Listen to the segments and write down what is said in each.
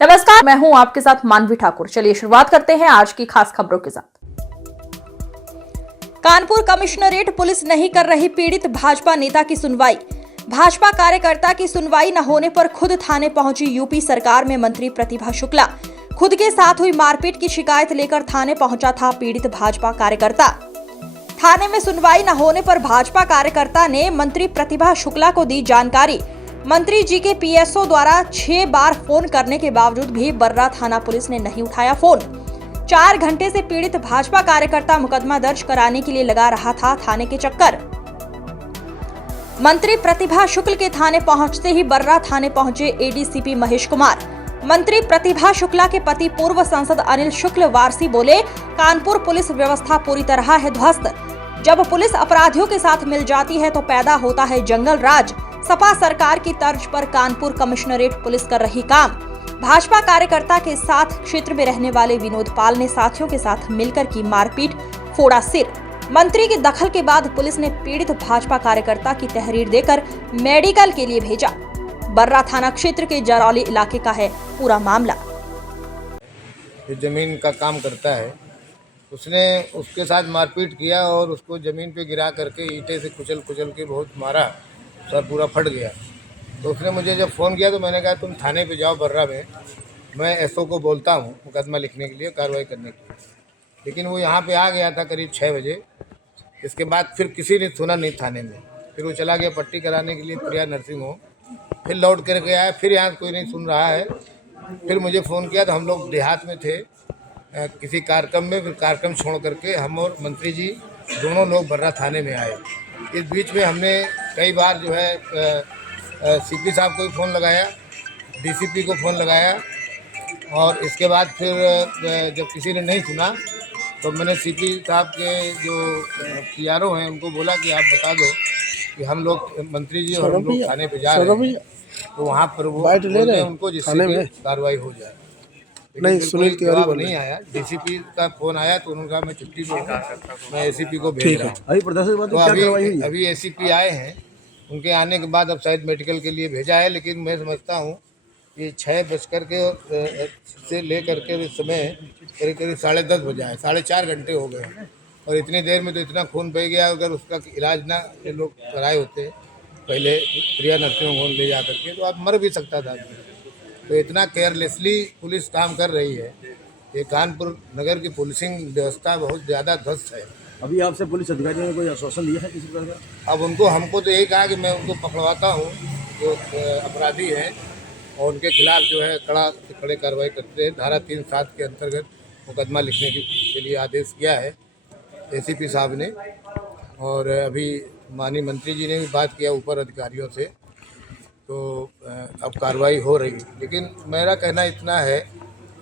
नमस्कार, मैं हूं आपके साथ मानवी ठाकुर। चलिए शुरुआत करते हैं आज की खास खबरों के साथ। कानपुर कमिश्नरेट पुलिस नहीं कर रही पीड़ित भाजपा नेता की सुनवाई। भाजपा कार्यकर्ता की सुनवाई न होने पर खुद थाने पहुंची यूपी सरकार में मंत्री प्रतिभा शुक्ला। खुद के साथ हुई मारपीट की शिकायत लेकर थाने पहुंचा था पीड़ित भाजपा कार्यकर्ता। थाने में सुनवाई न होने पर भाजपा कार्यकर्ता ने मंत्री प्रतिभा शुक्ला को दी जानकारी। मंत्री जी के पीएसओ द्वारा 6 बार फोन करने के बावजूद भी बर्रा थाना पुलिस ने नहीं उठाया फोन। 4 घंटे से पीड़ित भाजपा कार्यकर्ता मुकदमा दर्ज कराने के लिए लगा रहा था थाने के चक्कर। मंत्री प्रतिभा शुक्ल के थाने पहुंचते ही बर्रा थाने पहुंचे एडीसीपी महेश कुमार। मंत्री प्रतिभा शुक्ला के पति पूर्व सांसद अनिल शुक्ल वारसी बोले, कानपुर पुलिस व्यवस्था पूरी तरह है ध्वस्त। जब पुलिस अपराधियों के साथ मिल जाती है तो पैदा होता है जंगल राज। सपा सरकार की तर्ज पर कानपुर कमिश्नरेट पुलिस कर रही काम। भाजपा कार्यकर्ता के साथ क्षेत्र में रहने वाले विनोद पाल ने साथियों के साथ मिलकर की मारपीट, फोड़ा सिर। मंत्री के दखल के बाद पुलिस ने पीड़ित भाजपा कार्यकर्ता की तहरीर देकर मेडिकल के लिए भेजा। बर्रा थाना क्षेत्र के जरौली इलाके का है पूरा मामला। जमीन का काम करता है, उसने उसके साथ मारपीट किया और उसको जमीन पे गिरा करके ईंटे से कुचल के बहुत मारा, सर पूरा फट गया। तो उसने मुझे जब फ़ोन किया तो मैंने कहा तुम थाने पे जाओ बर्रा में, मैं एसओ को बोलता हूँ मुकदमा लिखने के लिए, कार्रवाई करने के लिए। लेकिन वो यहाँ पे आ गया था करीब 6 बजे। इसके बाद फिर किसी ने सुना नहीं थाने में। फिर वो चला गया पट्टी कराने के लिए प्रिया नर्सिंग होम। फिर लौट करके आया, फिर यहाँ कोई नहीं सुन रहा है। फिर मुझे फ़ोन किया तो हम लोग देहात में थे किसी कार्यक्रम में। फिर कार्यक्रम छोड़ करके हम और मंत्री जी दोनों लोग बर्रा थाने में आए। इस बीच में हमने कई बार जो है सीपी साहब को फ़ोन लगाया, डीसीपी को फ़ोन लगाया, और इसके बाद फिर जब किसी ने नहीं सुना तो मैंने सीपी साहब के जो पीआरओ हैं उनको बोला कि आप बता दो कि हम लोग मंत्री जी और हम लोग थाने पे जा रहे हैं, तो वहाँ पर वो बोलते हैं उनको जिससे कार्रवाई हो जाए। नहीं, सुनील तिवारी नहीं आया। डीसीपी का फोन आया तो उन्होंने कहा मैं छुट्टी पे हूं, मैं एसीपी को भेज रहा हूं। तो अभी एसीपी आए हैं, उनके आने के बाद अब शायद मेडिकल के लिए भेजा है। लेकिन मैं समझता हूं कि 6 बजकर के से लेकर के इस समय करीब 10:30 बजे है, 4.5 घंटे हो गए हैं। और इतनी देर में तो इतना खून बह गया, अगर उसका इलाज ना ये लोग कराए होते पहले प्रिया नर्सिंग होम ले जा करके, तो आप मर भी सकता था। तो इतना केयरलेसली पुलिस काम कर रही है। ये कानपुर नगर की पुलिसिंग व्यवस्था बहुत ज़्यादा ध्वस्त है। अभी आपसे पुलिस अधिकारियों ने कोई आश्वासन लिया है किसी प्रकार का? अब हमको तो यही कहा कि मैं उनको पकड़वाता हूँ जो अपराधी हैं, और उनके खिलाफ जो है कड़े कार्रवाई करते हैं। धारा 3(7) के अंतर्गत मुकदमा लिखने के लिए आदेश किया है एसीपी साहब ने। और अभी माननीय मंत्री जी ने भी बात किया ऊपर अधिकारियों से, तो अब कार्रवाई हो रही है। लेकिन मेरा कहना इतना है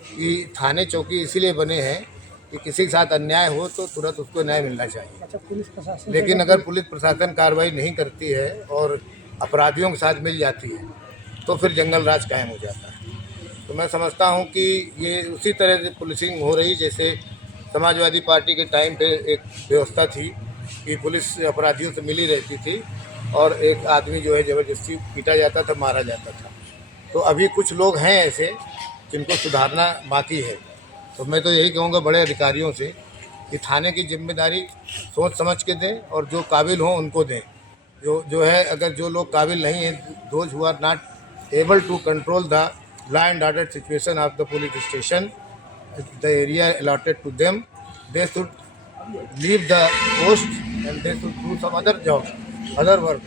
कि थाने चौकी इसीलिए बने हैं कि किसी के साथ अन्याय हो तो तुरंत उसको न्याय मिलना चाहिए। अच्छा, पुलिस प्रशासन, लेकिन अगर पुलिस प्रशासन कार्रवाई नहीं करती है और अपराधियों के साथ मिल जाती है तो फिर जंगल राज कायम हो जाता है। तो मैं समझता हूँ कि ये उसी तरह से पुलिसिंग हो रही जैसे समाजवादी पार्टी के टाइम पे एक व्यवस्था थी कि पुलिस अपराधियों से मिली रहती थी और एक आदमी जो है ज़बरदस्ती पीटा जाता था, मारा जाता था। तो अभी कुछ लोग हैं ऐसे जिनको सुधारना बाकी है। तो मैं तो यही कहूँगा बड़े अधिकारियों से कि थाने की जिम्मेदारी सोच समझ के दें और जो काबिल हों उनको दें। जो है, अगर जो लोग काबिल नहीं हैं, those who are not able to control the law and order situation of the police station, the area allotted to them, they should leave the post and they should do some other job, other work.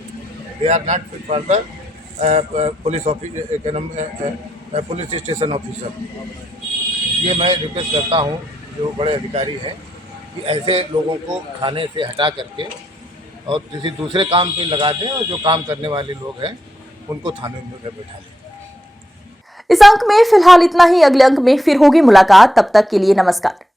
They are not fit for the police station officer. ये मैं request करता हूँ जो बड़े अधिकारी हैं कि ऐसे लोगों को थाने से हटा करके और किसी दूसरे काम पे लगा दें, और जो काम करने वाले लोग हैं उनको थाने में बैठा दें। इस अंक में फिलहाल इतना ही। अगले अंक में फिर होगी मुलाकात। तब तक के लिए नमस्कार।